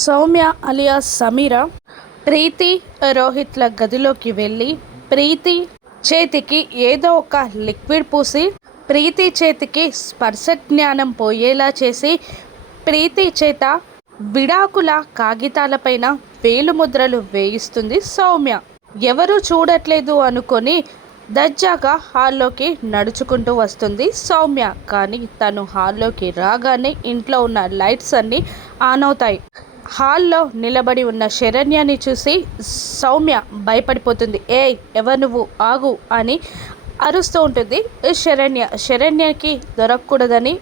Soumya alias Sameera ప్రీతి రోహిత్ల గదిలోకి వెళ్ళి ప్రీతి చేతికి ఏదో ఒక లిక్విడ్ పూసి ప్రీతి చేతికి స్పర్శ జ్ఞానం పోయేలా చేసి ప్రీతి చేత విడాకుల కాగితాలపైన వేలుముద్రలు వేయిస్తుంది సౌమ్య. ఎవరు చూడట్లేదు అనుకొని దర్జాగా హాల్లోకి నడుచుకుంటూ వస్తుంది సౌమ్య. కానీ తను హాల్లోకి రాగానే ఇంట్లో ఉన్న లైట్స్ అన్నీ ఆన్ అవుతాయి. హాల్లో నిలబడి ఉన్న శరణ్యని చూసి సౌమ్య భయపడిపోతుంది. ఏయ్, ఎవరు నువ్వు, ఆగు అని అరుస్తూ ఉంటుంది శరణ్యకి దొరకకూడదని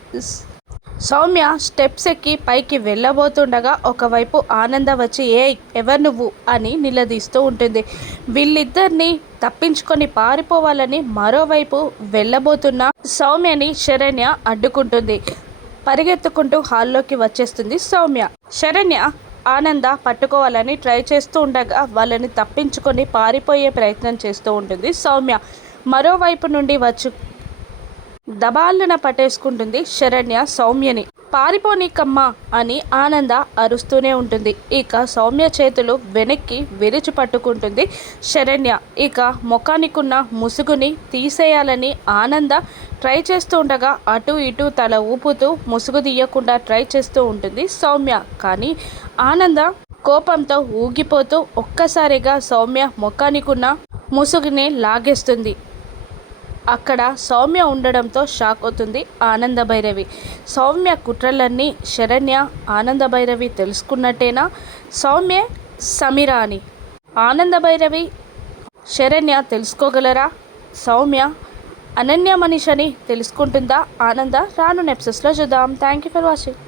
సౌమ్య స్టెప్స్ ఎక్కి పైకి వెళ్ళబోతుండగా ఒకవైపు ఆనంద వచ్చి ఏయ్, ఎవరు నువ్వు అని నిలదీస్తూ ఉంటుంది. వీళ్ళిద్దరిని తప్పించుకొని పారిపోవాలని మరోవైపు వెళ్ళబోతున్న సౌమ్యని శరణ్య అడ్డుకుంటుంది. పరిగెత్తుకుంటూ హాల్లోకి వచ్చేస్తుంది సౌమ్య. శరణ్య ఆనంద పట్టుకోవాలని ట్రై చేస్తూ ఉండగా వాళ్ళని తప్పించుకొని పారిపోయే ప్రయత్నం చేస్తూ ఉంటుంది సౌమ్య. మరోవైపు నుండి వచ్చి దబాళ్ళున పట్టేసుకుంటుంది శరణ్య సౌమ్యని. పారిపోనీకమ్మా అని ఆనంద అరుస్తూనే ఉంటుంది. ఇక సౌమ్య చేతులు వెనక్కి విరిచి పట్టుకుంటుంది శరణ్య. ఇక ముఖానికున్న ముసుగుని తీసేయాలని ఆనంద ట్రై చేస్తూ ఉండగా అటు ఇటు తల ఊపుతూ ముసుగు తీయకుండా ట్రై చేస్తూ ఉంటుంది సౌమ్య. కానీ ఆనంద కోపంతో ఊగిపోతూ ఒక్కసారిగా సౌమ్య ముఖానికున్న ముసుగుని లాగేస్తుంది. అక్కడ సౌమ్య ఉండడంతో షాక్ అవుతుంది ఆనంద భైరవి. సౌమ్య కుట్రలన్నీ శరణ్య ఆనంద భైరవి తెలుసుకున్నట్టేనా సౌమ్య సమీర అని ఆనంద భైరవి శరణ్య తెలుసుకోగలరా? సౌమ్య అనన్య మనీష్ అని తెలుసుకుంటుందా ఆనంద? రాను ఎపిసోడ్స్లో చూద్దాం. Thank you for watching.